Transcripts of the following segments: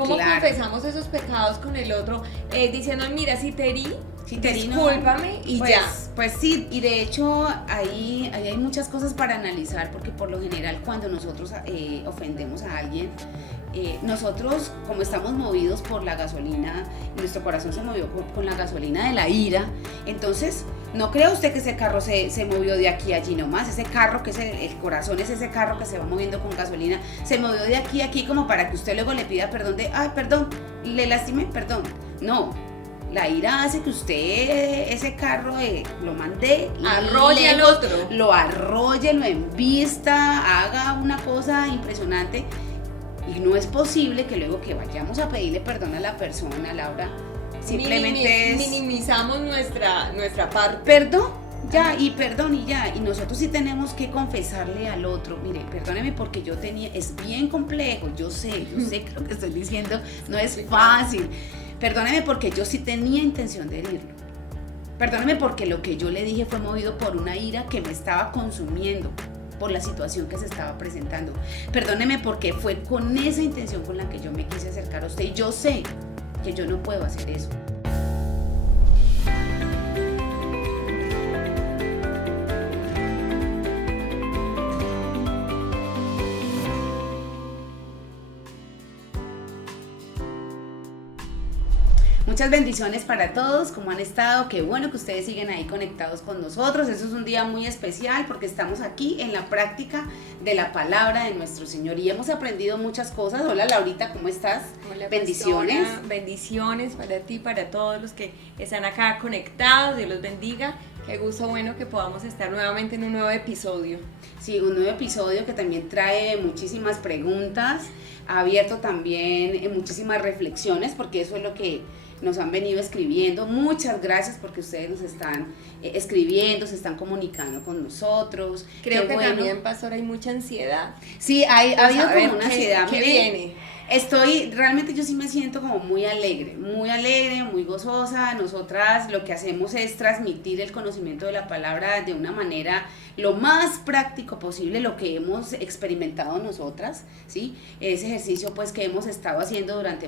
¿Cómo Claro. confesamos esos pecados con el otro? Diciendo, mira, si te herí, discúlpame y pues, ya. Pues sí, y de hecho ahí hay muchas cosas para analizar, porque por lo general cuando nosotros ofendemos a alguien, nosotros, como estamos movidos por la gasolina, nuestro corazón se movió con la gasolina de la ira, entonces no crea usted que ese carro se movió de aquí a allí nomás. Ese carro que es el corazón, es ese carro que se va moviendo con gasolina, se movió de aquí a aquí como para que usted luego le pida perdón de, ay, perdón, le lastimé, perdón. No, la ira hace que usted ese carro lo mande arrolle al lejos, otro, lo arrolle, lo embista, haga una cosa impresionante. Y no es posible que luego que vayamos a pedirle perdón a la persona, Laura, simplemente minimizamos nuestra parte. perdón, ya, y perdón y ya. Y nosotros sí tenemos que confesarle al otro, mire, perdóneme porque yo tenía, es bien complejo, yo sé que lo que estoy diciendo no es fácil. Perdóneme porque yo sí tenía intención de herirlo. Perdóneme porque lo que yo le dije fue movido por una ira que me estaba consumiendo, por la situación que se estaba presentando. Perdóneme porque fue con esa intención con la que yo me quise acercar a usted, y yo sé que yo no puedo hacer eso. Muchas bendiciones para todos, ¿cómo han estado? Qué bueno que ustedes siguen ahí conectados con nosotros. Eso es un día muy especial porque estamos aquí en la práctica de la palabra de nuestro Señor y hemos aprendido muchas cosas. Hola Laurita, ¿cómo estás? Hola, bendiciones. Pastora. Bendiciones para ti, para todos los que están acá conectados. Dios los bendiga. Qué gusto bueno que podamos estar nuevamente en un nuevo episodio. Sí, un nuevo episodio que también trae muchísimas preguntas, ha abierto también muchísimas reflexiones, porque eso es lo que nos han venido escribiendo. Muchas gracias porque ustedes nos están escribiendo, se están comunicando con nosotros. Creo Qué que bueno. también, pastor, hay mucha ansiedad. Sí, ha habido como una ¿Qué ansiedad. viene? Realmente yo sí me siento como muy alegre, muy gozosa. Nosotras lo que hacemos es transmitir el conocimiento de la palabra de una manera lo más práctico posible, lo que hemos experimentado nosotras, ¿sí? Ese ejercicio pues que hemos estado haciendo durante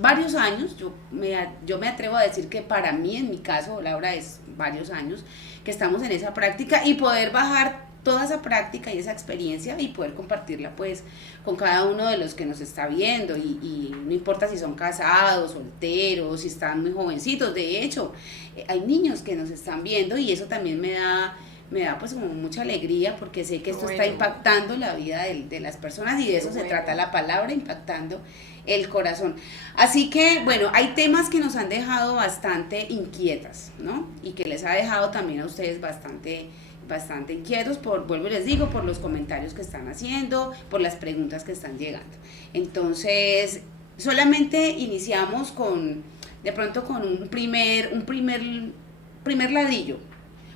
varios años. Yo me atrevo a decir que para mí, en mi caso, Laura, es varios años que estamos en esa práctica, y poder bajar toda esa práctica y esa experiencia y poder compartirla pues con cada uno de los que nos está viendo, y no importa si son casados, solteros, si están muy jovencitos. De hecho, hay niños que nos están viendo, y eso también me da pues como mucha alegría, porque sé que esto está impactando la vida de las personas, y de eso se trata la palabra, impactando el corazón. Así que bueno, hay temas que nos han dejado bastante inquietas, ¿no? Y que les ha dejado también a ustedes bastante inquietos, vuelvo y les digo, por los comentarios que están haciendo, por las preguntas que están llegando. Entonces, solamente iniciamos de pronto con un primer ladrillo,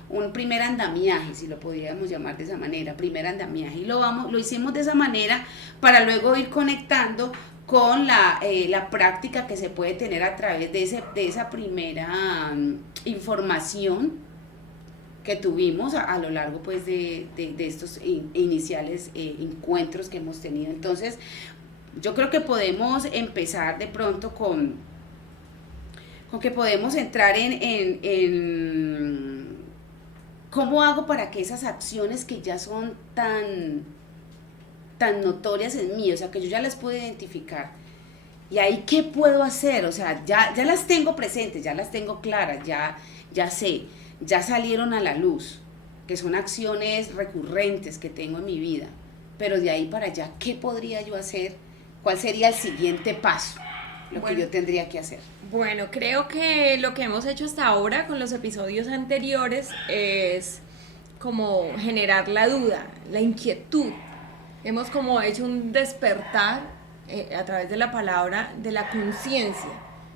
un primer andamiaje, si lo podríamos llamar de esa manera, primer andamiaje, y lo hicimos de esa manera para luego ir conectando con la práctica que se puede tener a través de esa primera información que tuvimos a lo largo pues de estos iniciales encuentros que hemos tenido. Entonces, yo creo que podemos empezar de pronto con que podemos entrar en cómo hago para que esas acciones que ya son tan notorias en mí, o sea, que yo ya las puedo identificar, y ahí qué puedo hacer, o sea, ya las tengo presentes, ya las tengo claras, ya sé, ya salieron a la luz, que son acciones recurrentes que tengo en mi vida, pero de ahí para allá, ¿qué podría yo hacer? ¿Cuál sería el siguiente paso? Que yo tendría que hacer. Bueno, creo que lo que hemos hecho hasta ahora con los episodios anteriores es como generar la duda, la inquietud. Hemos como hecho un despertar a través de la palabra de la conciencia.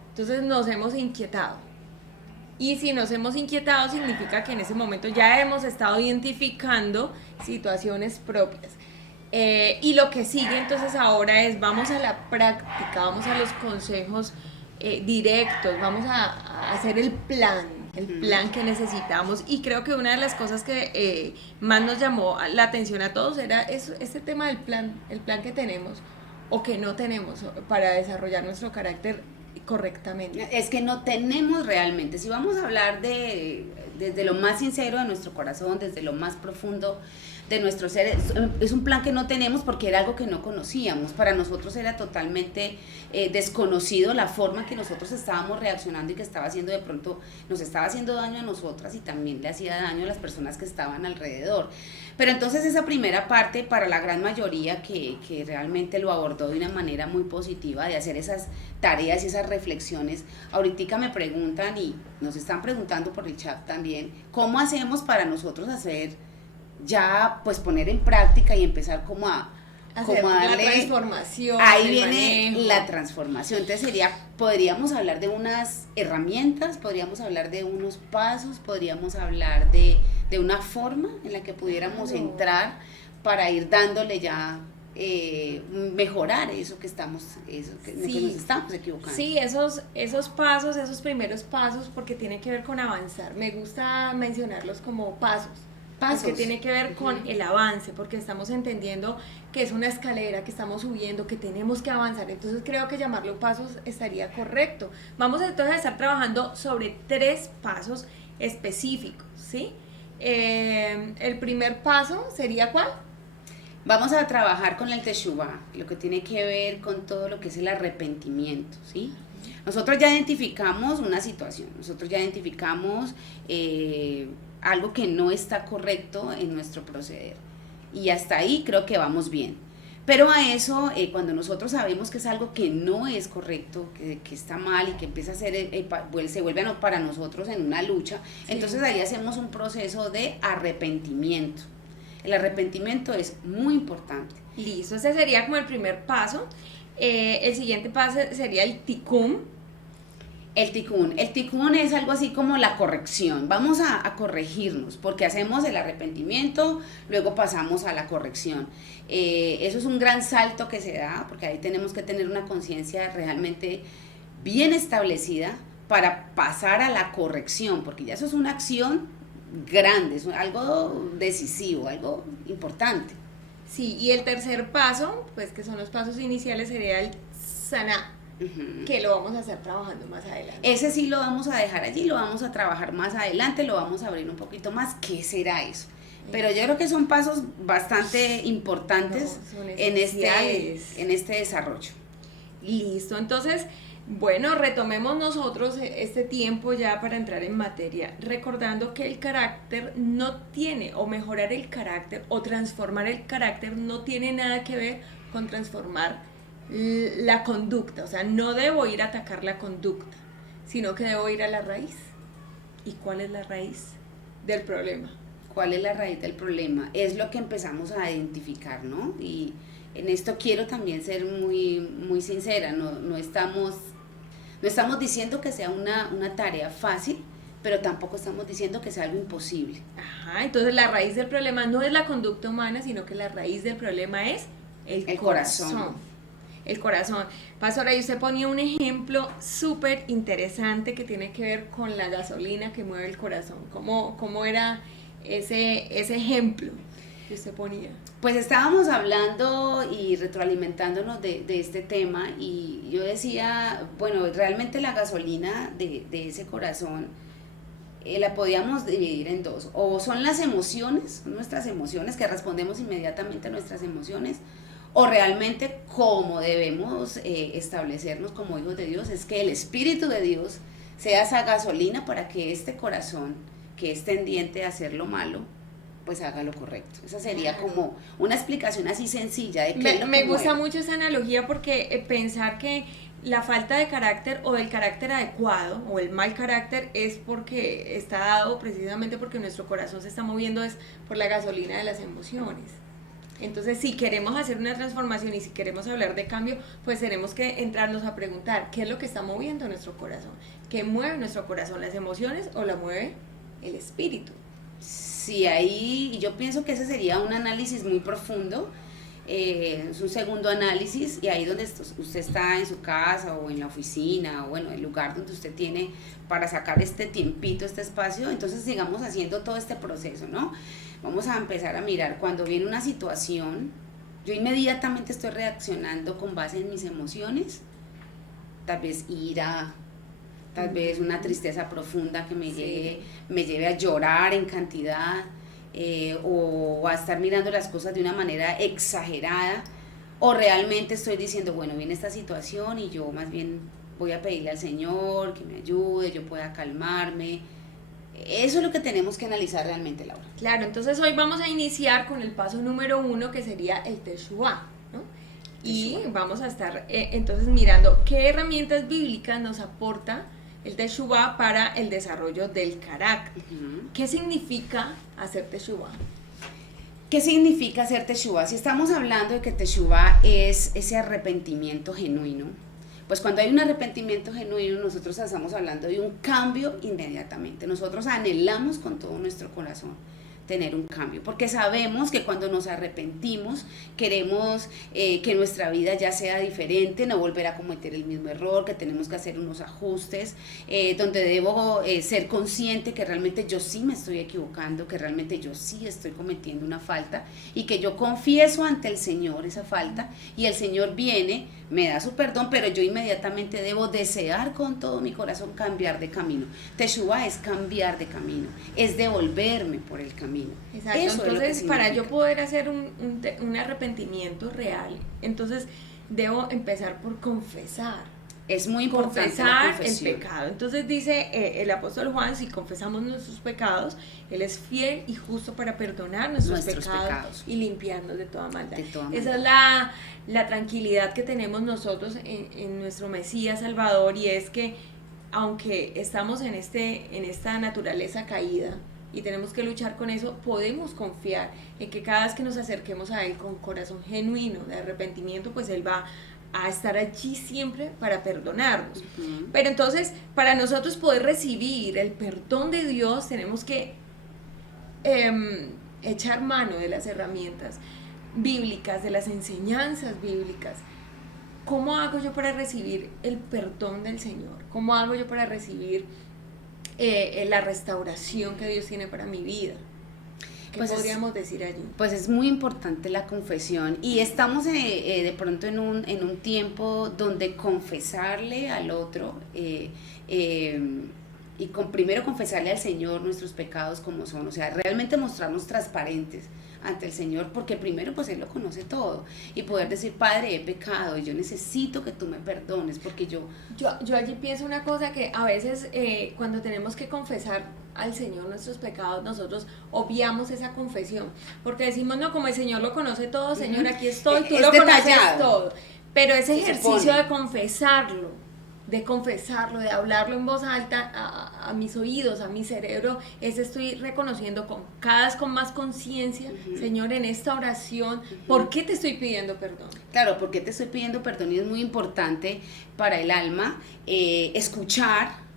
Entonces nos hemos inquietado. Y si nos hemos inquietado, significa que en ese momento ya hemos estado identificando situaciones propias. Y lo que sigue entonces ahora es, vamos a la práctica, vamos a los consejos directos, vamos a hacer el plan que necesitamos. Y creo que una de las cosas que más nos llamó la atención a todos era este tema del plan, el plan que tenemos, o que no tenemos para desarrollar nuestro carácter correctamente? Es que no tenemos realmente. Si vamos a hablar desde lo más sincero de nuestro corazón, desde lo más profundo de nuestro ser, es un plan que no tenemos porque era algo que no conocíamos. Para nosotros era totalmente desconocido la forma que nosotros estábamos reaccionando y que estaba haciendo de pronto, nos estaba haciendo daño a nosotras y también le hacía daño a las personas que estaban alrededor. Pero entonces esa primera parte, para la gran mayoría que realmente lo abordó de una manera muy positiva, de hacer esas tareas y esas reflexiones, ahorita me preguntan y nos están preguntando por el chat también, ¿cómo hacemos para nosotros hacer ya, pues poner en práctica y empezar como a darle la transformación? Ahí viene manejo. La transformación. Entonces podríamos hablar de unas herramientas, podríamos hablar de unos pasos, podríamos hablar de una forma en la que pudiéramos entrar para ir dándole ya mejorar eso que nos estamos equivocando. Sí, esos pasos, esos primeros pasos, porque tiene que ver con avanzar. Me gusta mencionarlos como pasos. Que tiene que ver con el avance, porque estamos entendiendo que es una escalera, que estamos subiendo, que tenemos que avanzar. Entonces creo que llamarlo pasos estaría correcto. Vamos entonces a estar trabajando sobre 3 pasos específicos, ¿sí? El primer paso sería ¿cuál? Vamos a trabajar con el Teshuvah, lo que tiene que ver con todo lo que es el arrepentimiento, ¿sí? Nosotros ya identificamos una situación, nosotros ya identificamos algo que no está correcto en nuestro proceder. Y hasta ahí creo que vamos bien. Pero a eso, cuando nosotros sabemos que es algo que no es correcto, que está mal y que empieza a ser, se vuelve para nosotros en una lucha, sí. Entonces ahí hacemos un proceso de arrepentimiento. El arrepentimiento es muy importante. Listo, ese sería como el primer paso. El siguiente paso sería el tikkun. El tikkun es algo así como la corrección. Vamos a corregirnos porque hacemos el arrepentimiento, luego pasamos a la corrección. Eso es un gran salto que se da porque ahí tenemos que tener una conciencia realmente bien establecida para pasar a la corrección, porque ya eso es una acción grande, es algo decisivo, algo importante. Sí, y el tercer paso, pues que son los pasos iniciales, sería el saná. Que lo vamos a estar trabajando más adelante. Ese sí lo vamos a dejar allí, lo vamos a trabajar más adelante, lo vamos a abrir un poquito más. ¿Qué será eso? Pero yo creo que son pasos bastante importantes en este desarrollo. Listo, entonces, bueno, retomemos nosotros este tiempo ya para entrar en materia, recordando que el carácter no tiene, o mejorar el carácter, o transformar el carácter no tiene nada que ver con transformar la conducta. O sea, no debo ir a atacar la conducta, sino que debo ir a la raíz. ¿Y cuál es la raíz del problema? ¿Cuál es la raíz del problema? Es lo que empezamos a identificar, ¿no? Y en esto quiero también ser muy, muy sincera, no estamos diciendo que sea una tarea fácil, pero tampoco estamos diciendo que sea algo imposible. Ajá, entonces la raíz del problema no es la conducta humana, sino que la raíz del problema es el corazón. El corazón. Pastora, y usted ponía un ejemplo súper interesante que tiene que ver con la gasolina que mueve el corazón. ¿Cómo era ese ejemplo que usted ponía? Pues estábamos hablando y retroalimentándonos de este tema y yo decía, bueno, realmente la gasolina de ese corazón la podíamos dividir en 2. O son las emociones, nuestras emociones, que respondemos inmediatamente a nuestras emociones, o realmente como debemos establecernos como hijos de Dios, es que el Espíritu de Dios sea esa gasolina para que este corazón que es tendiente a hacer lo malo, pues haga lo correcto. Esa sería como una explicación así sencilla de qué es lo que me gusta mucho esa analogía porque pensar que la falta de carácter o del carácter adecuado o el mal carácter es porque está dado precisamente porque nuestro corazón se está moviendo es por la gasolina de las emociones. Entonces, si queremos hacer una transformación y si queremos hablar de cambio, pues tenemos que entrarnos a preguntar qué es lo que está moviendo nuestro corazón, qué mueve nuestro corazón, las emociones o la mueve el espíritu. Sí, ahí yo pienso que ese sería un análisis muy profundo, es un segundo análisis y ahí donde usted está en su casa o en la oficina o bueno, el lugar donde usted tiene para sacar este tiempito, este espacio, entonces sigamos haciendo todo este proceso, ¿no? Vamos a empezar a mirar cuando viene una situación yo inmediatamente estoy reaccionando con base en mis emociones, tal vez ira, tal vez una tristeza profunda que me lleve a llorar en cantidad, o a estar mirando las cosas de una manera exagerada, o realmente estoy diciendo, bueno, viene esta situación y yo más bien voy a pedirle al Señor que me ayude, yo pueda calmarme. Eso es lo que tenemos que analizar realmente, Laura. Claro, entonces hoy vamos a iniciar con el paso número 1, que sería el Teshuvá, ¿no? Y vamos a estar entonces mirando qué herramientas bíblicas nos aporta el Teshuvá para el desarrollo del carácter. ¿Qué significa hacer Teshuvá? ¿Qué significa hacer Teshuvá? Si estamos hablando de que Teshuvá es ese arrepentimiento genuino, pues cuando hay un arrepentimiento genuino, nosotros estamos hablando de un cambio inmediatamente. Nosotros anhelamos con todo nuestro corazón tener un cambio, porque sabemos que cuando nos arrepentimos queremos que nuestra vida ya sea diferente, no volver a cometer el mismo error, que tenemos que hacer unos ajustes, donde debo ser consciente que realmente yo sí me estoy equivocando, que realmente yo sí estoy cometiendo una falta y que yo confieso ante el Señor esa falta y el Señor viene, me da su perdón, pero yo inmediatamente debo desear con todo mi corazón cambiar de camino. Teshuvá es cambiar de camino, es devolverme por el camino. Exacto, eso entonces para yo poder hacer un arrepentimiento real, entonces debo empezar por confesar. Es muy importante confesar el pecado. Entonces dice el apóstol Juan, si confesamos nuestros pecados, Él es fiel y justo para perdonar nuestros pecados y limpiarnos de toda maldad. Esa es la tranquilidad que tenemos nosotros en nuestro Mesías Salvador, y es que aunque estamos en esta naturaleza caída y tenemos que luchar con eso, podemos confiar en que cada vez que nos acerquemos a Él con corazón genuino de arrepentimiento, pues Él va a estar allí siempre para perdonarnos. Pero entonces, para nosotros poder recibir el perdón de Dios, tenemos que echar mano de las herramientas bíblicas, de las enseñanzas bíblicas. ¿Cómo hago yo para recibir el perdón del Señor? ¿Cómo hago yo para recibir la restauración que Dios tiene para mi vida? ¿Qué podríamos decir allí? Pues es muy importante la confesión, y estamos de pronto en un tiempo donde confesarle al otro y primero confesarle al Señor nuestros pecados como son, o sea, realmente mostrarnos transparentes ante el Señor, porque primero pues Él lo conoce todo, y poder decir, Padre, he pecado y yo necesito que tú me perdones, porque yo allí pienso una cosa, que a veces cuando tenemos que confesar al Señor nuestros pecados, nosotros obviamos esa confesión, porque decimos, no, como el Señor lo conoce todo, Señor, aquí estoy, tú lo conoces todo, pero ese ejercicio de confesarlo, de hablarlo en voz alta a mis oídos, a mi cerebro, estoy reconociendo cada vez con más conciencia, Señor, en esta oración, ¿por qué te estoy pidiendo perdón? Claro, ¿por qué te estoy pidiendo perdón? Y es muy importante para el alma escuchar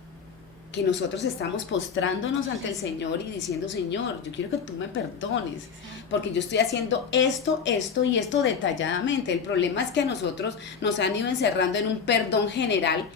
que nosotros estamos postrándonos ante el Señor y diciendo, Señor, yo quiero que tú me perdones, porque yo estoy haciendo esto y esto detalladamente. El problema es que a nosotros nos han ido encerrando en un perdón general,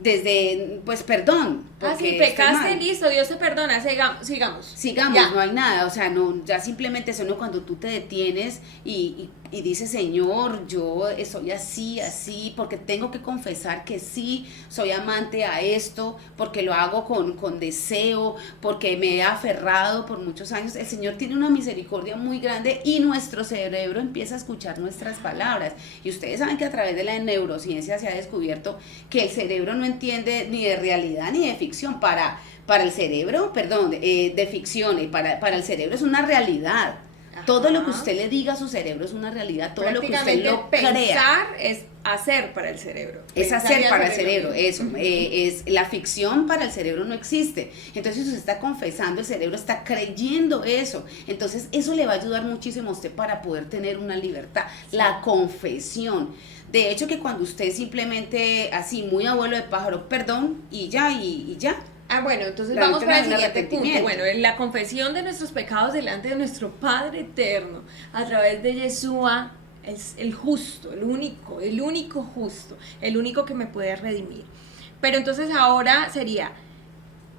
desde, pues, perdón. Sí, pecaste, listo, Dios te perdona, sigamos. Ya. No hay nada, o sea, no, ya simplemente eso, ¿no? Cuando tú te detienes y dices, Señor, yo soy así, porque tengo que confesar que sí, soy amante a esto, porque lo hago con deseo, porque me he aferrado por muchos años. El Señor tiene una misericordia muy grande y nuestro cerebro empieza a escuchar nuestras palabras. Y ustedes saben que a través de la neurociencia se ha descubierto que el cerebro no entiende ni de realidad ni de ficción. Para el cerebro, de ficción, y para el cerebro es una realidad. Todo lo que usted le diga a su cerebro es una realidad, todo lo que usted lo crea. Pensar es hacer para el cerebro. Es hacer para el cerebro, eso. Es la ficción para el cerebro no existe. Entonces, si usted está confesando, el cerebro está creyendo eso. Entonces, eso le va a ayudar muchísimo a usted para poder tener una libertad. Sí. La confesión. De hecho, que cuando usted simplemente, así, muy abuelo de pájaro, perdón, y ya. Bueno, entonces vamos para el siguiente punto. Bueno, en la confesión de nuestros pecados delante de nuestro Padre Eterno, a través de Yeshua, es el justo, el único justo, el único que me puede redimir. Pero entonces ahora sería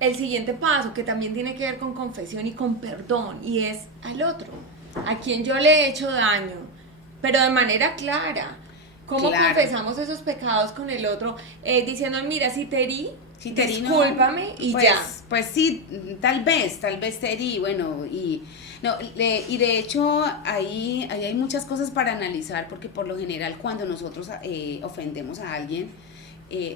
el siguiente paso, que también tiene que ver con confesión y con perdón, y es al otro, a quien yo le he hecho daño, pero de manera clara. ¿Cómo Claro. confesamos esos pecados con el otro? Diciendo, mira, si te herí, Si te herí, no, discúlpame y pues, ya. Pues sí, tal vez te herí, bueno, y de hecho ahí hay muchas cosas para analizar, porque por lo general cuando nosotros ofendemos a alguien,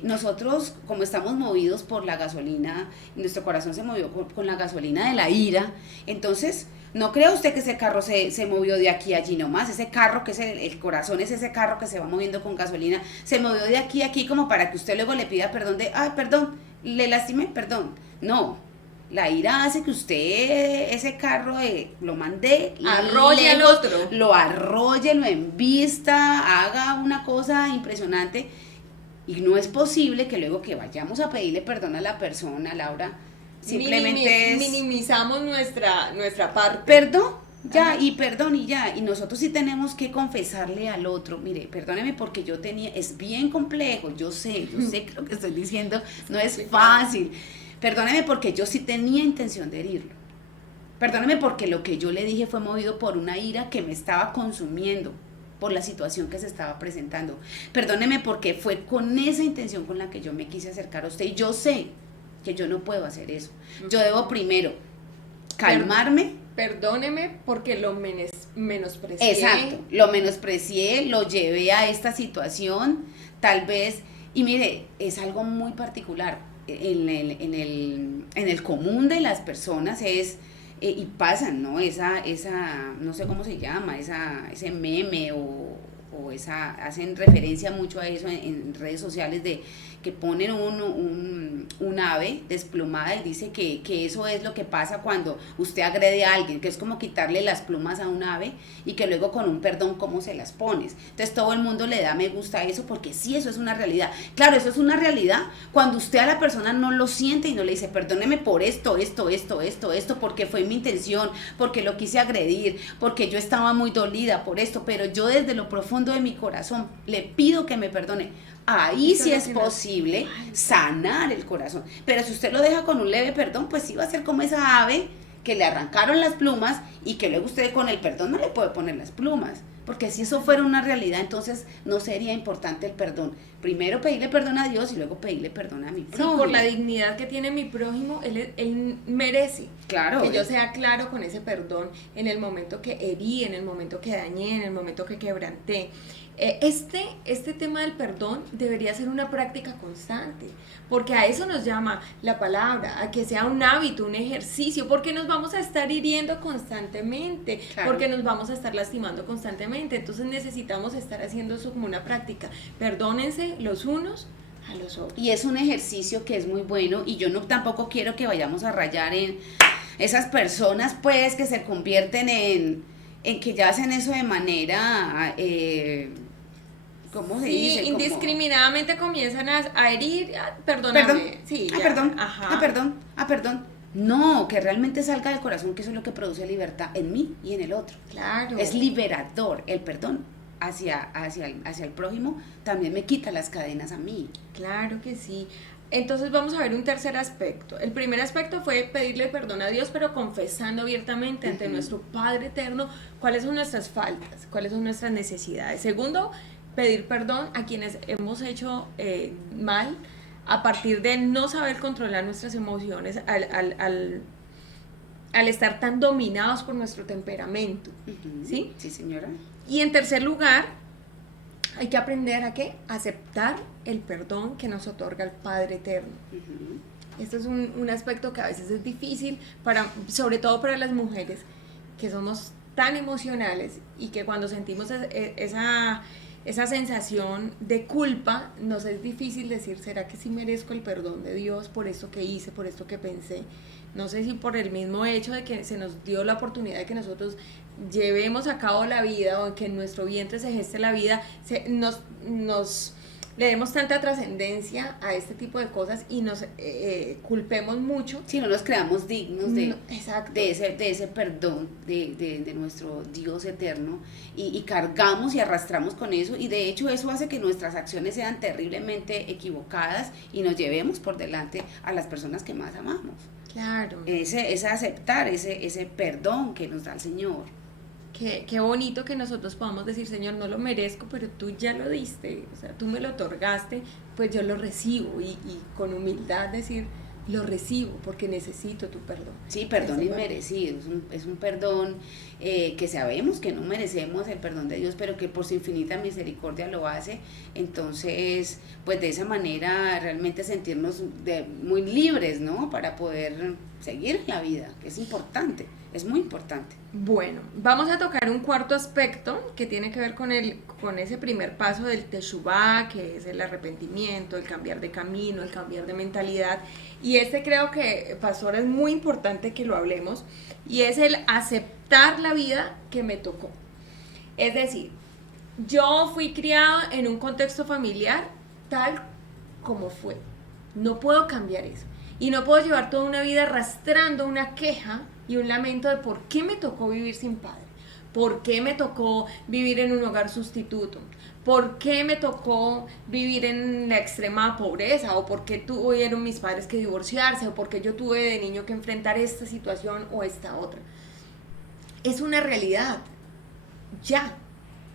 nosotros como estamos movidos por la gasolina, nuestro corazón se movió con la gasolina de la ira, entonces no crea usted que ese carro se movió de aquí a allí nomás, ese carro que es el corazón, es ese carro que se va moviendo con gasolina, se movió de aquí a aquí como para que usted luego le pida perdón de, ay, perdón, le lastimé, perdón. No, la ira hace que usted ese carro lo mande Arrolle al otro. lo arrolle, lo embista, haga una cosa impresionante. Y no es posible que luego que vayamos a pedirle perdón a la persona, Laura, simplemente minimizamos nuestra parte. perdón, ya, Ajá. y perdón y ya, y nosotros sí tenemos que confesarle al otro, mire, perdóneme porque yo tenía, es bien complejo, yo sé que lo que estoy diciendo no es fácil, perdóneme porque yo sí tenía intención de herirlo, perdóneme porque lo que yo le dije fue movido por una ira que me estaba consumiendo, por la situación que se estaba presentando, perdóneme porque fue con esa intención con la que yo me quise acercar a usted, y yo sé que yo no puedo hacer eso, yo debo primero calmarme. Perdóneme porque lo menosprecié. Exacto, lo menosprecié, lo llevé a esta situación, tal vez, y mire, es algo muy particular, en el común de las personas es, y pasan, ¿no? Esa, no sé cómo se llama, ese meme o hacen referencia mucho a eso en redes sociales de que ponen un ave desplumada y dice que eso es lo que pasa cuando usted agrede a alguien, que es como quitarle las plumas a un ave y que luego con un perdón cómo se las pones. Entonces todo el mundo le da me gusta a eso porque sí, eso es una realidad. Claro, eso es una realidad cuando usted a la persona no lo siente y no le dice perdóneme por esto, porque fue mi intención, porque lo quise agredir, porque yo estaba muy dolida por esto, pero yo desde lo profundo de mi corazón le pido que me perdone. Ahí sí es posible sanar el corazón, pero si usted lo deja con un leve perdón, pues sí va a ser como esa ave que le arrancaron las plumas y que luego usted con el perdón no le puede poner las plumas, porque si eso fuera una realidad, entonces no sería importante el perdón. Primero pedirle perdón a Dios y luego pedirle perdón a mi prójimo. Sí, por la dignidad que tiene mi prójimo, él merece que yo sea claro con ese perdón en el momento que herí, en el momento que dañé, en el momento que quebranté. Este tema del perdón debería ser una práctica constante, porque a eso nos llama la palabra, a que sea un hábito, un ejercicio, porque nos vamos a estar hiriendo constantemente, claro, porque nos vamos a estar lastimando constantemente, entonces necesitamos estar haciendo eso como una práctica. Perdónense los unos a los otros. Y es un ejercicio que es muy bueno, y yo no tampoco quiero que vayamos a rayar en esas personas pues que se convierten en que ya hacen eso de manera ¿cómo se dice? Indiscriminadamente comienzan a herir, perdóname. ¿Perdón? Sí, perdón, ajá. perdón. No, que realmente salga del corazón, que eso es lo que produce libertad en mí y en el otro. Claro. Es liberador. El perdón hacia el prójimo también me quita las cadenas a mí. Claro que sí. Entonces vamos a ver un tercer aspecto. El primer aspecto fue pedirle perdón a Dios, pero confesando abiertamente ante nuestro Padre Eterno cuáles son nuestras faltas, cuáles son nuestras necesidades. Segundo, pedir perdón a quienes hemos hecho mal a partir de no saber controlar nuestras emociones al estar tan dominados por nuestro temperamento. ¿Sí? Sí, señora. Y en tercer lugar, hay que aprender a ¿qué? Aceptar el perdón que nos otorga el Padre Eterno. Esto es un aspecto que a veces es difícil, sobre todo para las mujeres, que somos tan emocionales y que cuando sentimos esa sensación de culpa, nos es difícil decir, ¿será que sí merezco el perdón de Dios por esto que hice, por esto que pensé? No sé si por el mismo hecho de que se nos dio la oportunidad de que nosotros llevemos a cabo la vida o que en nuestro vientre se geste la vida, le demos tanta trascendencia a este tipo de cosas y nos culpemos mucho. Si no nos creamos dignos de ese perdón de nuestro Dios eterno y cargamos y arrastramos con eso, y de hecho eso hace que nuestras acciones sean terriblemente equivocadas y nos llevemos por delante a las personas que más amamos. Claro. Ese aceptar ese perdón que nos da el Señor. Qué bonito que nosotros podamos decir, Señor, no lo merezco, pero tú ya lo diste, o sea, tú me lo otorgaste, pues yo lo recibo y con humildad decir, lo recibo porque necesito tu perdón. Sí, perdón inmerecido, es un perdón que sabemos que no merecemos el perdón de Dios, pero que por su infinita misericordia lo hace. Entonces, pues de esa manera realmente sentirnos muy libres, ¿no? Para poder seguir en la vida, que es importante, es muy importante. Bueno, vamos a tocar un cuarto aspecto que tiene que ver con ese primer paso del Teshuvá, que es el arrepentimiento, el cambiar de camino, el cambiar de mentalidad. Y creo que, pastor, es muy importante que lo hablemos, y es el aceptar la vida que me tocó. Es decir, yo fui criada en un contexto familiar tal como fue. No puedo cambiar eso. Y no puedo llevar toda una vida arrastrando una queja y un lamento de por qué me tocó vivir sin padre, por qué me tocó vivir en un hogar sustituto, por qué me tocó vivir en la extrema pobreza, o por qué tuvieron mis padres que divorciarse, o por qué yo tuve de niño que enfrentar esta situación o esta otra. Es una realidad. Ya.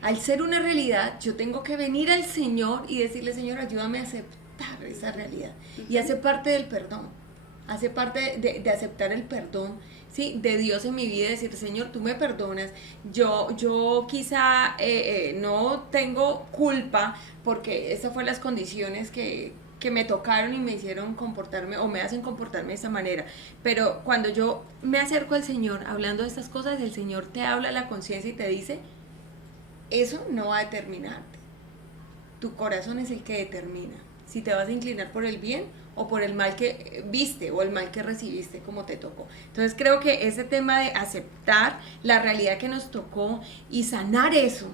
Al ser una realidad, yo tengo que venir al Señor y decirle, Señor, ayúdame a aceptar esa realidad. Y hace parte del perdón, hace parte de aceptar el perdón, ¿sí? De Dios en mi vida, decir, Señor, tú me perdonas, yo quizá no tengo culpa porque esas fueron las condiciones que me tocaron y me hicieron comportarme o me hacen comportarme de esta manera, pero cuando yo me acerco al Señor hablando de estas cosas, el Señor te habla a la conciencia y te dice, eso no va a determinarte, tu corazón es el que determina si te vas a inclinar por el bien o por el mal que viste o el mal que recibiste como te tocó. Entonces creo que ese tema de aceptar la realidad que nos tocó y sanar eso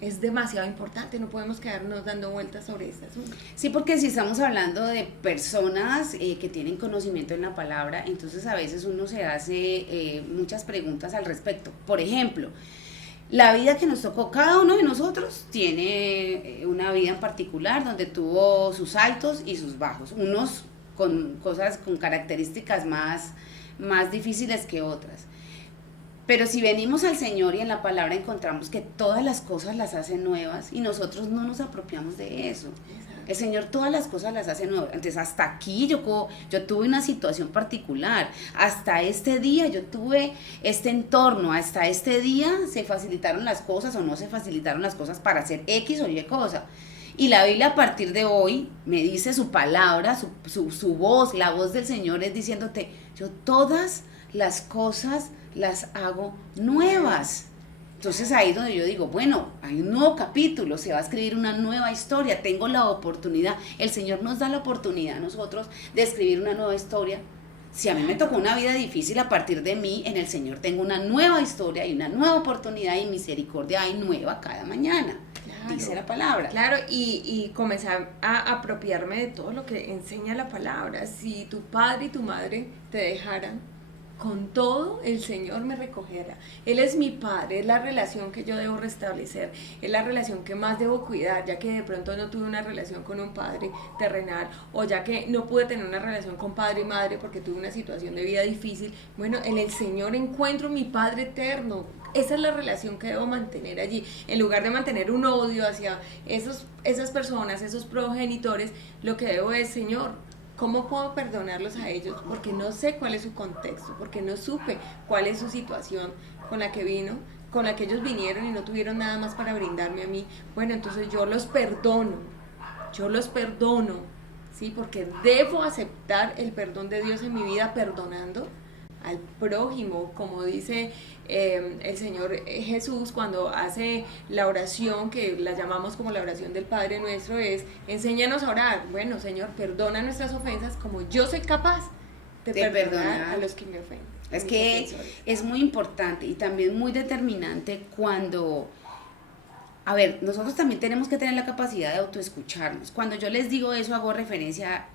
es demasiado importante, no podemos quedarnos dando vueltas sobre este asunto. Sí, porque si estamos hablando de personas que tienen conocimiento en la palabra, entonces a veces uno se hace muchas preguntas al respecto. Por ejemplo, la vida que nos tocó, cada uno de nosotros tiene una vida en particular donde tuvo sus altos y sus bajos, unos con cosas, con características más difíciles que otras. Pero si venimos al Señor y en la palabra encontramos que todas las cosas las hace nuevas y nosotros no nos apropiamos de eso. El Señor todas las cosas las hace nuevas. Entonces hasta aquí yo tuve una situación particular, hasta este día yo tuve este entorno, hasta este día se facilitaron las cosas o no se facilitaron las cosas para hacer X o Y cosa. Y la Biblia a partir de hoy me dice su palabra, su voz, la voz del Señor es diciéndote, yo todas las cosas las hago nuevas. Entonces ahí es donde yo digo, bueno, hay un nuevo capítulo, se va a escribir una nueva historia, tengo la oportunidad, el Señor nos da la oportunidad a nosotros de escribir una nueva historia. Si a mí me tocó una vida difícil, a partir de mí, en el Señor tengo una nueva historia y una nueva oportunidad y misericordia hay nueva cada mañana, claro, dice la palabra. Claro, y comenzar a apropiarme de todo lo que enseña la palabra. Si tu padre y tu madre te dejaran, con todo el Señor me recogerá. Él es mi padre, es la relación que yo debo restablecer, es la relación que más debo cuidar, ya que de pronto no tuve una relación con un padre terrenal, o ya que no pude tener una relación con padre y madre porque tuve una situación de vida difícil. Bueno, en el Señor encuentro mi Padre eterno. Esa es la relación que debo mantener allí, en lugar de mantener un odio hacia esas personas, esos progenitores. Lo que debo es, Señor, ¿cómo puedo perdonarlos a ellos? Porque no sé cuál es su contexto, porque no supe cuál es su situación con la que ellos vinieron y no tuvieron nada más para brindarme a mí. Bueno, entonces yo los perdono, ¿sí? Porque debo aceptar el perdón de Dios en mi vida, perdonando al prójimo, como dice el Señor Jesús cuando hace la oración, que la llamamos como la oración del Padre Nuestro, es enséñanos a orar. Bueno, Señor, perdona nuestras ofensas como yo soy capaz de perdonar a los que me ofenden. Es que es muy importante y también muy determinante cuando, a ver, nosotros también tenemos que tener la capacidad de autoescucharnos. Cuando yo les digo eso, hago referencia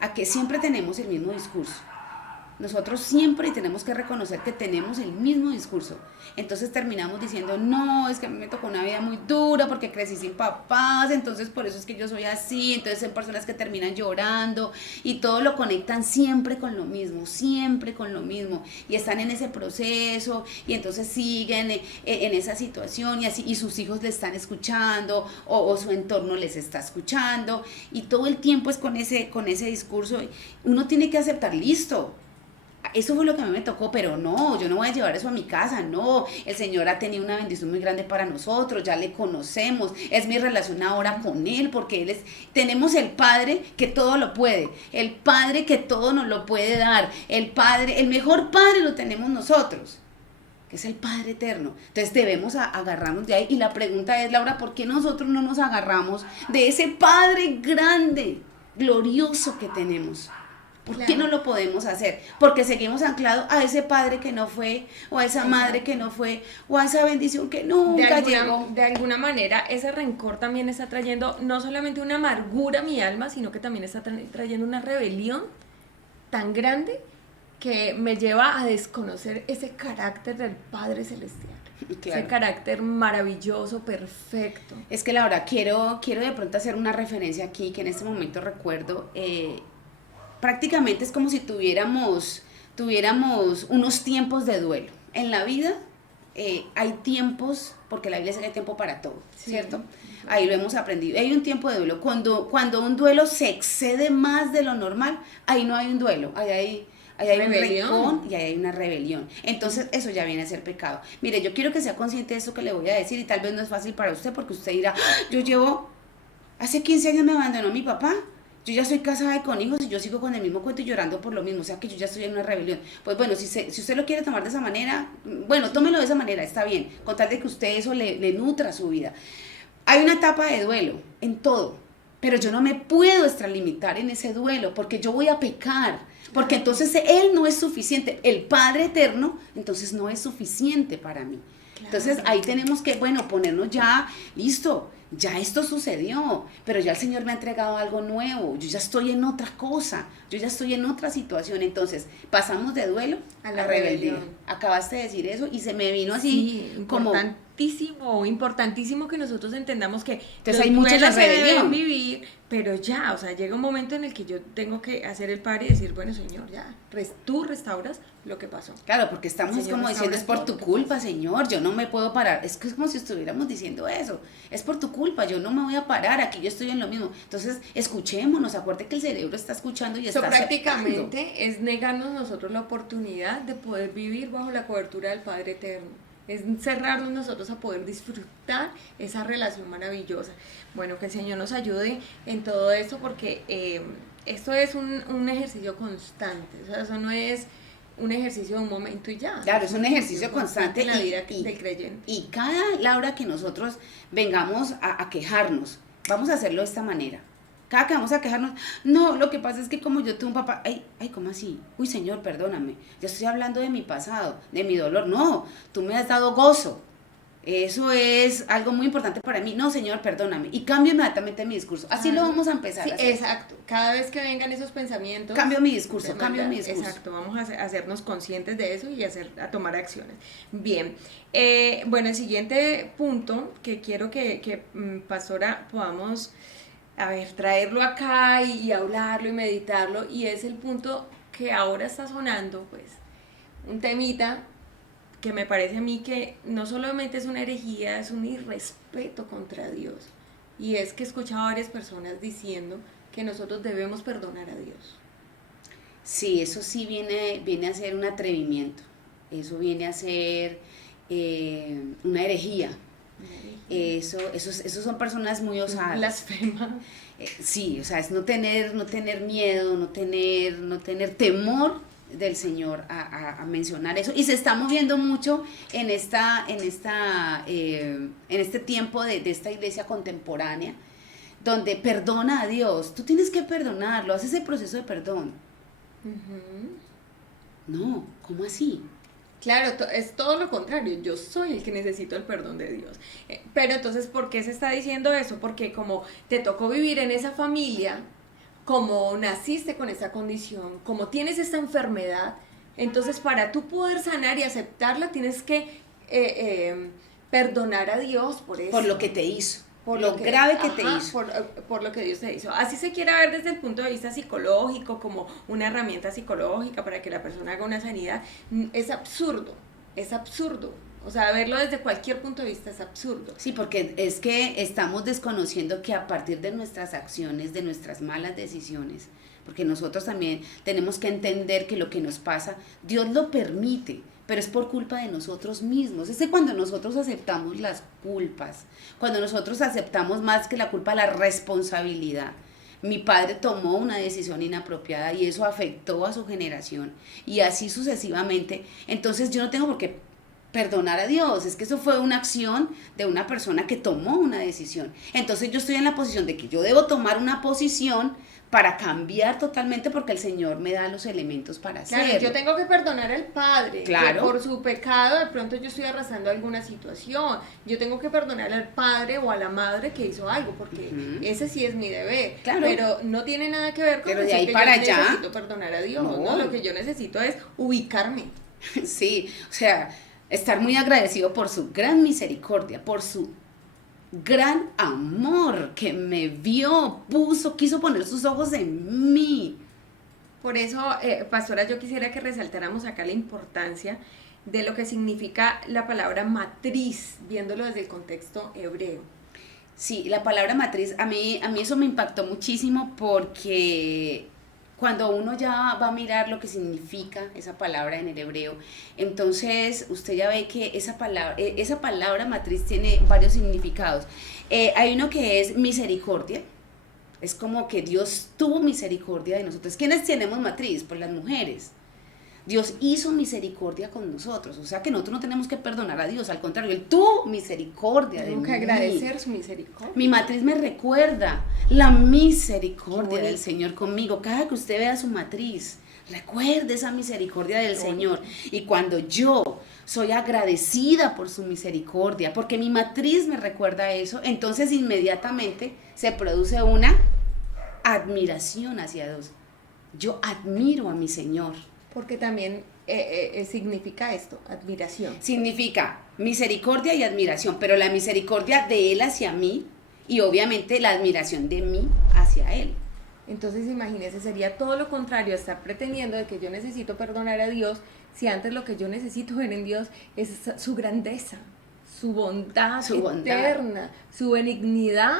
a que siempre tenemos el mismo discurso. nosotros siempre tenemos que reconocer que tenemos el mismo discurso. Entonces terminamos diciendo, no, es que a mí me tocó una vida muy dura porque crecí sin papás, entonces por eso es que yo soy así. Entonces son personas que terminan llorando y todo lo conectan siempre con lo mismo, siempre con lo mismo. Y están en ese proceso y entonces siguen en esa situación y así, y sus hijos le están escuchando o su entorno les está escuchando y todo el tiempo es con ese discurso. Uno tiene que aceptar, listo, eso fue lo que a mí me tocó, pero no, yo no voy a llevar eso a mi casa, no, el Señor ha tenido una bendición muy grande para nosotros, ya le conocemos, es mi relación ahora con Él, porque tenemos el Padre que todo lo puede, el Padre que todo nos lo puede dar, el mejor Padre lo tenemos nosotros, que es el Padre eterno. Entonces debemos agarrarnos de ahí, y la pregunta es, Laura, ¿por qué nosotros no nos agarramos de ese Padre grande, glorioso que tenemos? ¿Por qué no lo podemos hacer? Porque seguimos anclados a ese padre que no fue, o a esa madre que no fue, o a esa bendición que nunca llegó. De alguna manera, ese rencor también está trayendo no solamente una amargura a mi alma, sino que también está trayendo una rebelión tan grande que me lleva a desconocer ese carácter del Padre Celestial. Claro. Ese carácter maravilloso, perfecto. Es que, Laura, quiero de pronto hacer una referencia aquí, que en este momento recuerdo, prácticamente es como si tuviéramos unos tiempos de duelo. En la vida hay tiempos, porque la Biblia dice que hay tiempo para todo, sí, ¿cierto? Ahí lo hemos aprendido. Hay un tiempo de duelo. Cuando un duelo se excede más de lo normal, ahí no hay un duelo, ahí hay un rencor y ahí hay una rebelión. Entonces eso ya viene a ser pecado. Mire, yo quiero que sea consciente de esto que le voy a decir, y tal vez no es fácil para usted, porque usted dirá, hace 15 años me abandonó mi papá, yo ya soy casada y con hijos y yo sigo con el mismo cuento y llorando por lo mismo, o sea que yo ya estoy en una rebelión. Pues bueno, si usted lo quiere tomar de esa manera, bueno, tómelo de esa manera, está bien, con tal de que usted eso le nutra su vida. Hay una etapa de duelo en todo, pero yo no me puedo extralimitar en ese duelo, porque yo voy a pecar, porque entonces Él no es suficiente, el Padre eterno, entonces no es suficiente para mí. Entonces ahí tenemos que, ponernos ya, listo, ya esto sucedió, pero ya el Señor me ha entregado algo nuevo, yo ya estoy en otra cosa, yo ya estoy en otra situación. Entonces pasamos de duelo a la rebeldía. Acabaste de decir eso y se me vino así, sí, como importantísimo que nosotros entendamos que entonces hay mucha rebelión, vivir, pero ya, o sea, llega un momento en el que yo tengo que hacer el par y decir, bueno, Señor, ya, tú restauras lo que pasó. Claro, porque estamos como diciendo, es por tu culpa, Señor, yo no me puedo parar. Es que es como si estuviéramos diciendo eso, es por tu culpa, yo no me voy a parar, aquí yo estoy en lo mismo. Entonces, escuchémonos, acuérdate que el cerebro está escuchando y está prácticamente aceptando. Es negarnos nosotros la oportunidad de poder vivir bajo la cobertura del Padre Eterno. Es cerrarnos nosotros a poder disfrutar esa relación maravillosa. Bueno, que el Señor nos ayude en todo esto, porque esto es un ejercicio constante, o sea, eso no es un ejercicio de un momento y ya. Claro, es un ejercicio constante en la vida del creyente. Y cada, Laura, que nosotros vengamos a quejarnos, vamos a hacerlo de esta manera. Cada que vamos a quejarnos, no, lo que pasa es que como yo tuve un papá, ay, ¿cómo así? Uy, Señor, perdóname, yo estoy hablando de mi pasado, de mi dolor. No, tú me has dado gozo, eso es algo muy importante para mí. No, Señor, perdóname, y cambio inmediatamente mi discurso. Así lo vamos a empezar sí, a hacer. Exacto, cada vez que vengan esos pensamientos, cambio mi discurso. Exacto, vamos a hacernos conscientes de eso y a tomar acciones. Bien, bueno, el siguiente punto que quiero que Pastora, podamos traerlo acá y hablarlo y meditarlo, y es el punto que ahora está sonando, pues, un temita que me parece a mí que no solamente es una herejía, es un irrespeto contra Dios, y es que he escuchado a varias personas diciendo que nosotros debemos perdonar a Dios. Sí, eso sí viene a ser un atrevimiento, eso viene a ser una herejía. Esos son personas muy osadas. Blasfemas. Sí, o sea, es no tener miedo, no tener temor del Señor a mencionar eso. Y se está moviendo mucho en este tiempo de esta iglesia contemporánea, donde perdona a Dios. Tú tienes que perdonarlo, haz ese proceso de perdón. No, ¿cómo así? Claro, es todo lo contrario, yo soy el que necesito el perdón de Dios. Pero entonces, ¿por qué se está diciendo eso? Porque como te tocó vivir en esa familia, como naciste con esa condición, como tienes esta enfermedad, Entonces, para tú poder sanar y aceptarla, tienes que perdonar a Dios por eso. Por lo que te hizo. Por lo grave que te hizo. Por lo que Dios te hizo. Así se quiere ver desde el punto de vista psicológico, como una herramienta psicológica para que la persona haga una sanidad. Es absurdo, es absurdo. O sea, verlo desde cualquier punto de vista es absurdo. Sí, porque es que estamos desconociendo que a partir de nuestras acciones, de nuestras malas decisiones, porque nosotros también tenemos que entender que lo que nos pasa, Dios lo permite, pero es por culpa de nosotros mismos. Es que cuando nosotros aceptamos las culpas, cuando nosotros aceptamos más que la culpa, la responsabilidad. Mi padre tomó una decisión inapropiada y eso afectó a su generación y así sucesivamente. Entonces yo no tengo por qué perdonar a Dios, es que eso fue una acción de una persona que tomó una decisión. Entonces yo estoy en la posición de que yo debo tomar una posición para cambiar totalmente porque el Señor me da los elementos para hacerlo. Claro, yo tengo que perdonar al Padre, claro, que por su pecado de pronto yo estoy arrastrando alguna situación. Yo tengo que perdonar al Padre o a la Madre que hizo algo, porque ese sí es mi deber. Claro. Pero no tiene nada que ver con pero de ahí que para yo allá necesito perdonar a Dios, ¿no? Lo que yo necesito es ubicarme. Sí, o sea, estar muy agradecido por su gran misericordia, por su gran amor que me vio, quiso poner sus ojos en mí. Por eso, pastora, yo quisiera que resaltáramos acá la importancia de lo que significa la palabra matriz, viéndolo desde el contexto hebreo. Sí, la palabra matriz, a mí eso me impactó muchísimo porque cuando uno ya va a mirar lo que significa esa palabra en el hebreo, entonces usted ya ve que esa palabra matriz tiene varios significados. Hay uno que es misericordia, es como que Dios tuvo misericordia de nosotros. ¿Quiénes tenemos matriz? Pues las mujeres. Dios hizo misericordia con nosotros, o sea que nosotros no tenemos que perdonar a Dios, al contrario, Él tuvo misericordia de mí. Tengo que agradecer su misericordia. Mi matriz me recuerda la misericordia del Señor conmigo. Cada que usted vea su matriz, recuerde esa misericordia del Señor. Y cuando yo soy agradecida por su misericordia, porque mi matriz me recuerda eso, entonces inmediatamente se produce una admiración hacia Dios. Yo admiro a mi Señor. Porque también significa esto, admiración. Significa misericordia y admiración, pero la misericordia de Él hacia mí y obviamente la admiración de mí hacia Él. Entonces imagínese, sería todo lo contrario, estar pretendiendo de que yo necesito perdonar a Dios, si antes lo que yo necesito ver en Dios es su grandeza, su bondad eterna, su benignidad,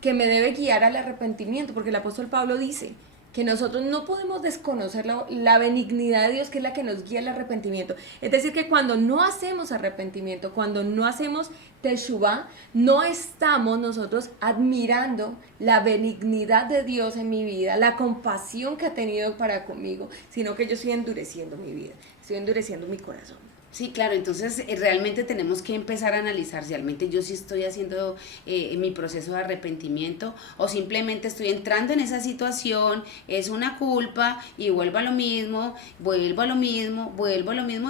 que me debe guiar al arrepentimiento, porque el apóstol Pablo dice que nosotros no podemos desconocer la benignidad de Dios, que es la que nos guía al arrepentimiento. Es decir, que cuando no hacemos arrepentimiento, cuando no hacemos teshuvá, no estamos nosotros admirando la benignidad de Dios en mi vida, la compasión que ha tenido para conmigo, sino que yo estoy endureciendo mi vida, estoy endureciendo mi corazón. Sí, claro, entonces realmente tenemos que empezar a analizar si realmente yo sí estoy haciendo mi proceso de arrepentimiento o simplemente estoy entrando en esa situación, es una culpa y vuelvo a lo mismo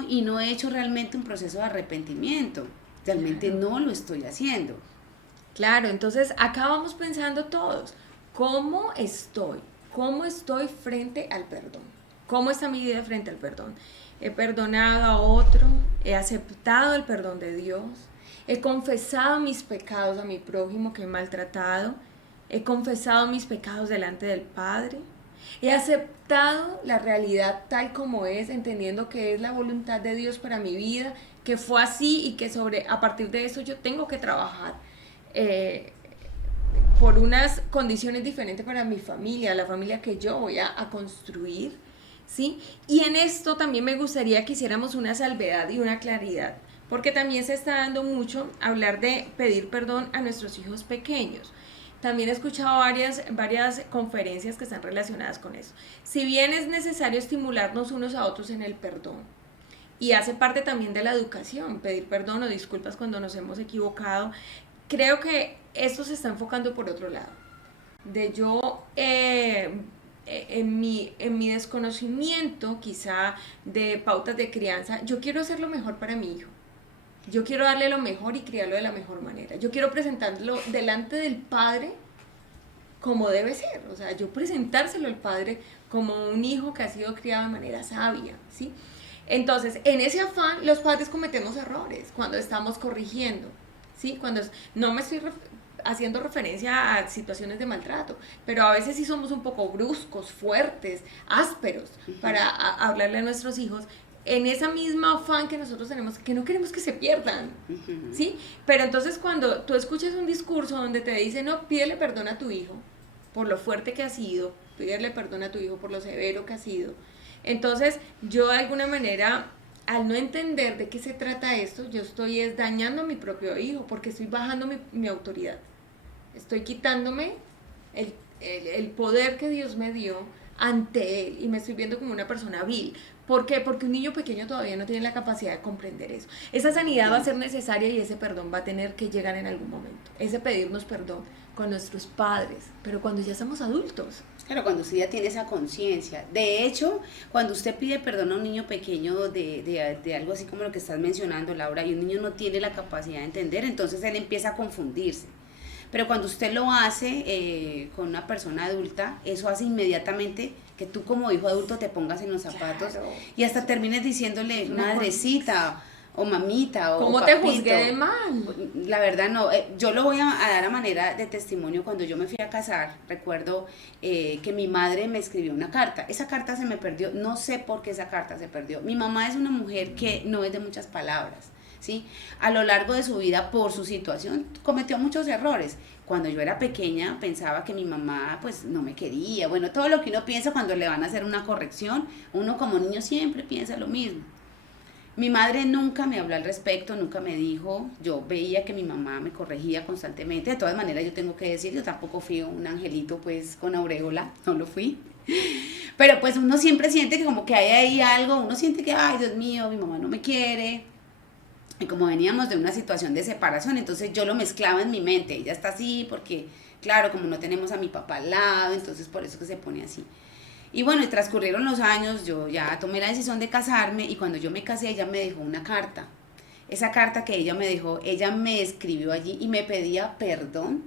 y no he hecho realmente un proceso de arrepentimiento, realmente no lo estoy haciendo. Claro, entonces acá vamos pensando todos, ¿cómo estoy frente al perdón? ¿Cómo está mi vida frente al perdón? He perdonado a otro, he aceptado el perdón de Dios, he confesado mis pecados a mi prójimo que he maltratado, he confesado mis pecados delante del Padre, he aceptado la realidad tal como es, entendiendo que es la voluntad de Dios para mi vida, que fue así y que a partir de eso yo tengo que trabajar por unas condiciones diferentes para mi familia, la familia que yo voy a construir. ¿Sí? Y en esto también me gustaría que hiciéramos una salvedad y una claridad, porque también se está dando mucho hablar de pedir perdón a nuestros hijos pequeños. También he escuchado varias conferencias que están relacionadas con eso. Si bien es necesario estimularnos unos a otros en el perdón, y hace parte también de la educación, pedir perdón o disculpas cuando nos hemos equivocado, creo que esto se está enfocando por otro lado. De yo... en mi desconocimiento quizá de pautas de crianza, yo quiero hacer lo mejor para mi hijo, yo quiero darle lo mejor y criarlo de la mejor manera, yo quiero presentarlo delante del Padre como debe ser, o sea, yo presentárselo al Padre como un hijo que ha sido criado de manera sabia, ¿sí? Entonces, en ese afán, los padres cometemos errores cuando estamos corrigiendo, ¿sí? No me estoy haciendo referencia a situaciones de maltrato, pero a veces sí somos un poco bruscos, fuertes, ásperos para hablarle a nuestros hijos en esa misma afán que nosotros tenemos, que no queremos que se pierdan, ¿sí? Pero entonces cuando tú escuchas un discurso donde te dice, no, pídele perdón a tu hijo por lo fuerte que ha sido, pídele perdón a tu hijo por lo severo que ha sido, entonces yo de alguna manera, al no entender de qué se trata esto, yo estoy dañando a mi propio hijo, porque estoy bajando mi autoridad, estoy quitándome el poder que Dios me dio ante él y me estoy viendo como una persona vil. ¿Por qué? Porque un niño pequeño todavía no tiene la capacidad de comprender eso. Esa sanidad va a ser necesaria y ese perdón va a tener que llegar en algún momento. Ese pedirnos perdón con nuestros padres, pero cuando ya somos adultos. Claro, cuando usted ya tiene esa conciencia. De hecho, cuando usted pide perdón a un niño pequeño de algo así como lo que estás mencionando, Laura, y un niño no tiene la capacidad de entender, entonces él empieza a confundirse. Pero cuando usted lo hace con una persona adulta, eso hace inmediatamente que tú como hijo adulto te pongas en los zapatos, claro, y hasta termines diciéndole madrecita o mamita o ¿cómo papito. te juzgué de mal? La verdad no, yo lo voy a dar a manera de testimonio. Cuando yo me fui a casar, recuerdo que mi madre me escribió una carta. Esa carta se me perdió, no sé por qué esa carta se perdió. Mi mamá es una mujer que no es de muchas palabras, ¿sí? A lo largo de su vida, por su situación, cometió muchos errores. Cuando yo era pequeña pensaba que mi mamá pues no me quería, bueno, todo lo que uno piensa cuando le van a hacer una corrección, uno como niño siempre piensa lo mismo. Mi madre nunca me habló al respecto, nunca me dijo, yo veía que mi mamá me corregía constantemente. De todas maneras yo tengo que decir, yo tampoco fui un angelito pues con aureola, no lo fui. Pero pues uno siempre siente que como que hay ahí algo, uno siente que, ay Dios mío, mi mamá no me quiere. Y como veníamos de una situación de separación, entonces yo lo mezclaba en mi mente, ella está así porque, claro, como no tenemos a mi papá al lado, entonces por eso que se pone así. Y bueno, y transcurrieron los años, yo ya tomé la decisión de casarme y cuando yo me casé ella me dejó una carta. Esa carta que ella me dejó, ella me escribió allí y me pedía perdón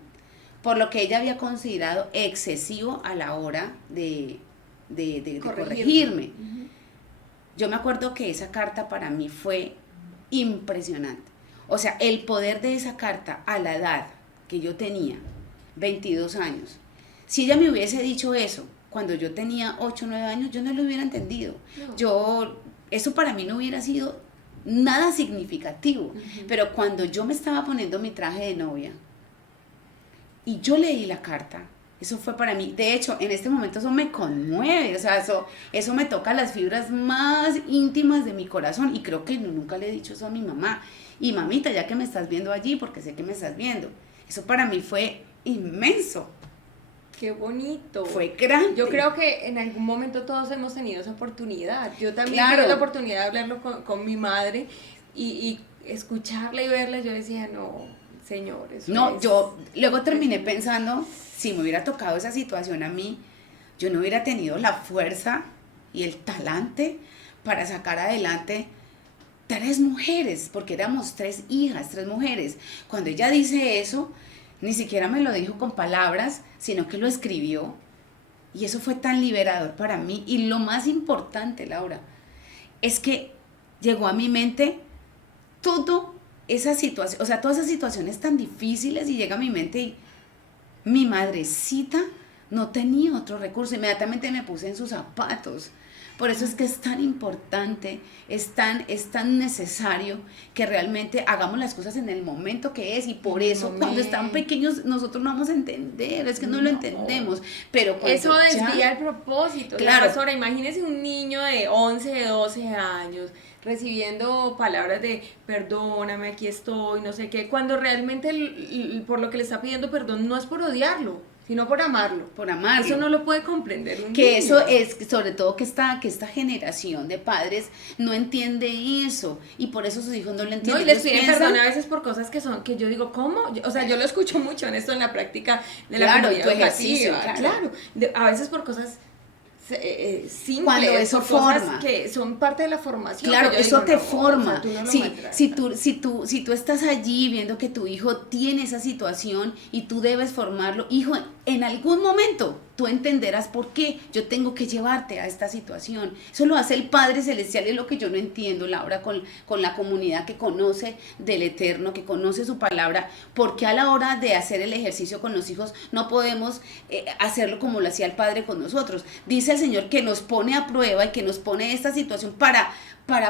por lo que ella había considerado excesivo a la hora de corregirme. Yo me acuerdo que esa carta para mí fue impresionante. O sea, el poder de esa carta a la edad que yo tenía, 22 años, si ella me hubiese dicho eso cuando yo tenía 8 o 9 años, yo no lo hubiera entendido. No. Eso para mí no hubiera sido nada significativo. Pero cuando yo me estaba poniendo mi traje de novia y yo leí la carta, eso fue para mí, de hecho, en este momento eso me conmueve, o sea, eso me toca las fibras más íntimas de mi corazón y creo que nunca le he dicho eso a mi mamá. Y mamita, ya que me estás viendo allí, porque sé que me estás viendo, eso para mí fue inmenso. ¡Qué bonito! Fue grande. Yo creo que en algún momento todos hemos tenido esa oportunidad. Yo también Claro. tuve la oportunidad de hablarlo con mi madre y escucharla y verla, yo decía, no, señor, eso No, es... yo luego terminé pensando, si me hubiera tocado esa situación a mí, yo no hubiera tenido la fuerza y el talante para sacar adelante 3 mujeres, porque éramos 3 hijas, 3 mujeres. Cuando ella dice eso, ni siquiera me lo dijo con palabras, sino que lo escribió. Y eso fue tan liberador para mí. Y lo más importante, Laura, es que llegó a mi mente todo esa situación, o sea, todas esas situaciones tan difíciles y llega a mi mente y mi madrecita no tenía otro recurso. Inmediatamente me puse en sus zapatos. Por eso es que es tan importante, es tan necesario que realmente hagamos las cosas en el momento que es. Y por eso cuando están pequeños nosotros no vamos a entender, es que no lo entendemos. Pero eso desvía el propósito. Claro. Ahora, imagínese un niño de 11, 12 años recibiendo palabras de perdóname, aquí estoy, no sé qué, cuando realmente por lo que le está pidiendo perdón no es por odiarlo, sino por amarlo. Por amarlo. Eso no lo puede comprender un que niño. Eso es, sobre todo que esta generación de padres no entiende eso, y por eso sus hijos no lo entienden. No, y les piden perdón a veces por cosas que yo digo, ¿cómo? O sea, yo lo escucho mucho en esto, en la práctica de la comunidad educativa. Claro, a veces por cosas simples, cuando eso por cosas forma, que son parte de la formación. claro, eso te forma. O sea, si tú estás allí viendo que tu hijo tiene esa situación y tú debes formarlo, hijo, en algún momento tú entenderás por qué yo tengo que llevarte a esta situación. Eso lo hace el Padre Celestial, y es lo que yo no entiendo, Laura, con la comunidad que conoce del Eterno, que conoce su palabra, porque a la hora de hacer el ejercicio con los hijos no podemos hacerlo como lo hacía el Padre con nosotros. Dice el Señor que nos pone a prueba y que nos pone esta situación para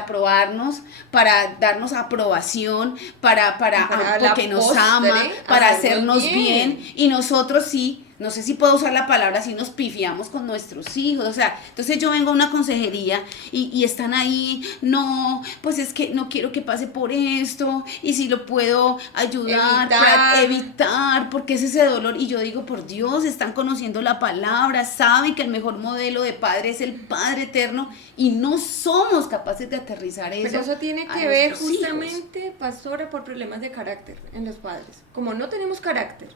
probarnos, para darnos aprobación, porque nos ama, para hacernos bien, y nosotros sí, no sé si puedo usar la palabra, si nos pifiamos con nuestros hijos. O sea, entonces yo vengo a una consejería y están ahí, no, pues es que no quiero que pase por esto, y si lo puedo ayudar para evitar, porque es ese dolor. Y yo digo, por Dios, están conociendo la palabra, saben que el mejor modelo de padre es el Padre Eterno, y no somos capaces de aterrizar eso. Pero eso tiene que ver justamente, pastora, por problemas de carácter en los padres. Como no tenemos carácter,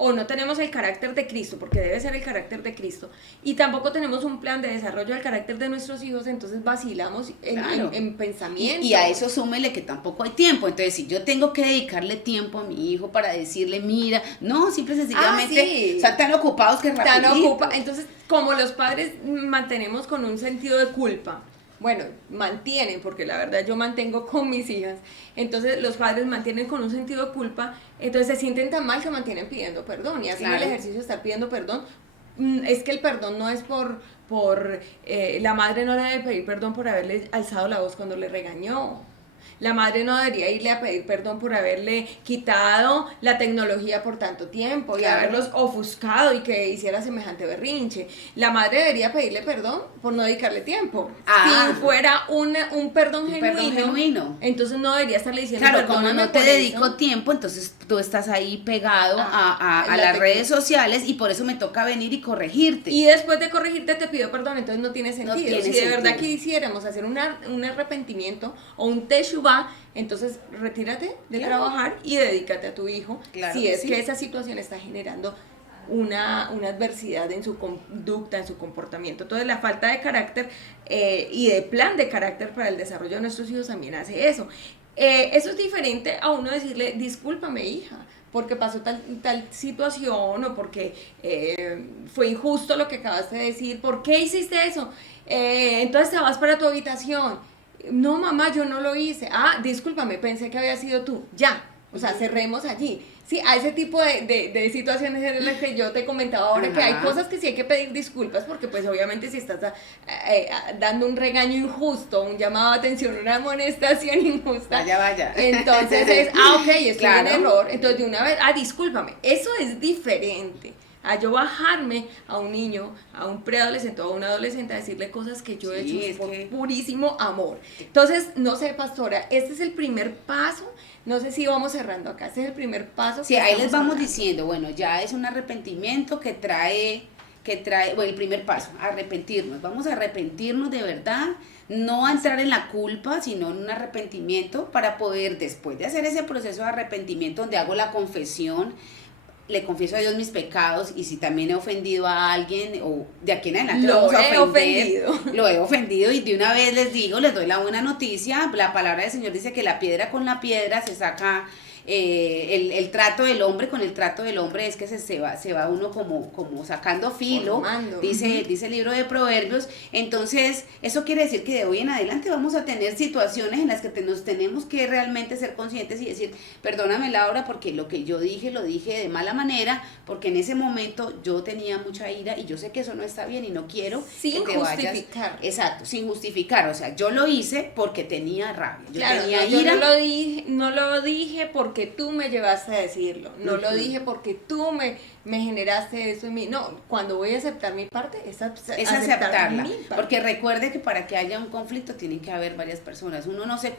o no tenemos el carácter de Cristo, porque debe ser el carácter de Cristo, y tampoco tenemos un plan de desarrollo del carácter de nuestros hijos, entonces vacilamos en pensamiento. Y a eso súmele que tampoco hay tiempo. Entonces, si yo tengo que dedicarle tiempo a mi hijo para decirle, mira, no, simple y sencillamente, están tan ocupados que rapidito. Entonces, como los padres mantenemos con un sentido de culpa, bueno, mantienen, porque la verdad yo mantengo con mis hijas, entonces los padres mantienen con un sentido de culpa, entonces se sienten tan mal que mantienen pidiendo perdón, y hacen el ejercicio de estar pidiendo perdón. Es que el perdón no es la madre no le debe pedir perdón por haberle alzado la voz cuando le regañó. La madre no debería irle a pedir perdón por haberle quitado la tecnología por tanto tiempo y haberlos ofuscado y que hiciera semejante berrinche. La madre debería pedirle perdón por no dedicarle tiempo. Si fuera un perdón genuino, entonces no debería estarle diciendo, claro, como no te dedico tiempo, entonces tú estás ahí pegado a las redes sociales, y por eso me toca venir y corregirte. Y después de corregirte te pido perdón, entonces no tiene sentido. Si de verdad quisiéramos hacer un arrepentimiento o un teshuvah, entonces retírate de trabajar y dedícate a tu hijo, si es que esa situación está generando una adversidad en su conducta, en su comportamiento. Entonces la falta de carácter y de plan de carácter para el desarrollo de nuestros hijos también hace eso. Eso es diferente a uno decirle, discúlpame, hija, porque pasó tal situación, o porque fue injusto lo que acabaste de decir. ¿Por qué hiciste eso? Entonces te vas para tu habitación. No, mamá, yo no lo hice. Discúlpame, pensé que había sido tú. Ya, o sea, cerremos allí. Sí, a ese tipo de situaciones en las que yo te comentaba ahora, que hay cosas que sí hay que pedir disculpas, porque pues obviamente si estás dando un regaño injusto, un llamado de atención, una amonestación injusta, vaya. Entonces es, estoy en error, entonces de una vez, discúlpame, eso es diferente a yo bajarme a un niño, a un preadolescente o a un adolescente a decirle cosas que yo he hecho por purísimo amor. Entonces, no sé, pastora, este es el primer paso. No sé si vamos cerrando acá, este es el primer paso. Sí, ahí les vamos diciendo, bueno, ya es un arrepentimiento que trae, bueno, el primer paso, arrepentirnos. Vamos a arrepentirnos de verdad, no a entrar en la culpa, sino en un arrepentimiento, para poder, después de hacer ese proceso de arrepentimiento donde hago la confesión, le confieso a Dios mis pecados, y si también he ofendido a alguien, o de aquí en adelante lo he ofendido, y de una vez les doy la buena noticia. La palabra del Señor dice que la piedra con la piedra se saca, el trato del hombre con el trato del hombre es que se va uno como sacando filo, dice el libro de Proverbios. Entonces eso quiere decir que de hoy en adelante vamos a tener situaciones en las que nos tenemos que realmente ser conscientes y decir, perdóname, Laura, porque lo que yo dije lo dije de mala manera, porque en ese momento yo tenía mucha ira y yo sé que eso no está bien y no quiero sin que te justificar. Vayas. Exacto, sin justificar. O sea, yo lo hice porque tenía rabia, tenía ira. Yo no lo dije porque tú me llevaste a decirlo, no lo dije porque tú me generaste eso en mí. No, cuando voy a aceptar mi parte, es aceptarla. Porque recuerde que para que haya un conflicto tienen que haber varias personas. Uno se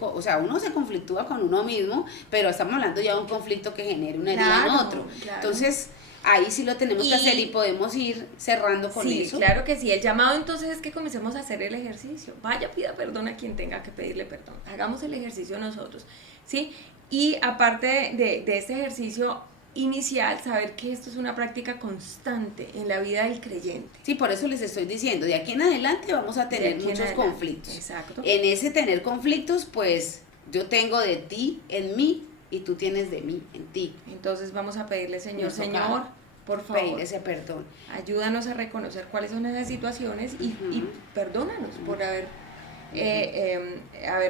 conflictúa con uno mismo, pero estamos hablando ya de un conflicto que genere una herida en otro. Claro. Entonces, ahí sí lo tenemos que hacer y podemos ir cerrando con eso. Sí, claro que sí. El llamado entonces es que comencemos a hacer el ejercicio. Vaya, pida perdón a quien tenga que pedirle perdón. Hagamos el ejercicio nosotros, ¿sí? Y aparte de este ejercicio inicial, saber que esto es una práctica constante en la vida del creyente. Sí, por eso les estoy diciendo, de aquí en adelante vamos a tener muchos conflictos. Exacto. En ese tener conflictos, pues yo tengo de ti en mí y tú tienes de mí en ti. Entonces vamos a pedirle, Señor, por favor. pedir ese perdón. Ayúdanos a reconocer cuáles son esas situaciones y perdónanos por haber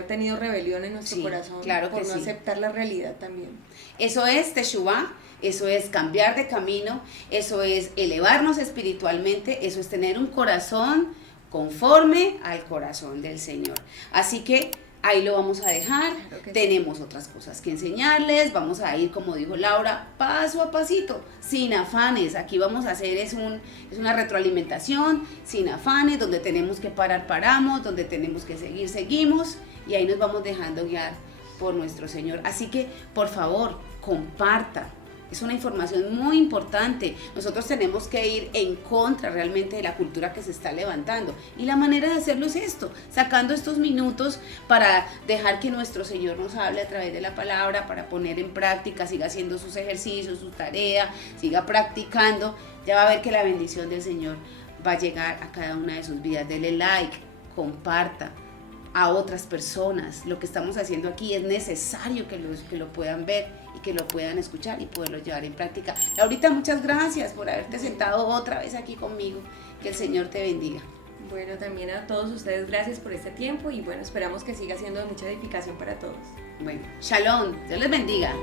tenido rebelión en nuestro Sí, corazón, claro por que no sí. aceptar la realidad también. Eso es Teshuvá, eso es cambiar de camino, eso es elevarnos espiritualmente, eso es tener un corazón conforme al corazón del Señor. Así que ahí lo vamos a dejar, Claro que tenemos otras cosas que enseñarles, vamos a ir, como dijo Laura, paso a pasito, sin afanes. Aquí vamos a hacer es una retroalimentación, sin afanes, donde tenemos que parar, paramos, donde tenemos que seguir, seguimos, y ahí nos vamos dejando guiar por nuestro Señor. Así que, por favor, comparta. Es una información muy importante. Nosotros tenemos que ir en contra realmente de la cultura que se está levantando. Y la manera de hacerlo es esto, sacando estos minutos para dejar que nuestro Señor nos hable a través de la palabra, para poner en práctica, siga haciendo sus ejercicios, su tarea, siga practicando. Ya va a ver que la bendición del Señor va a llegar a cada una de sus vidas. Dele like, comparta a otras personas. Lo que estamos haciendo aquí es necesario que lo puedan ver y que lo puedan escuchar y poderlo llevar en práctica. Laurita, muchas gracias por haberte sentado otra vez aquí conmigo. Que el Señor te bendiga. Bueno, también a todos ustedes gracias por este tiempo y bueno, esperamos que siga siendo de mucha edificación para todos. Bueno, shalom, Dios les bendiga.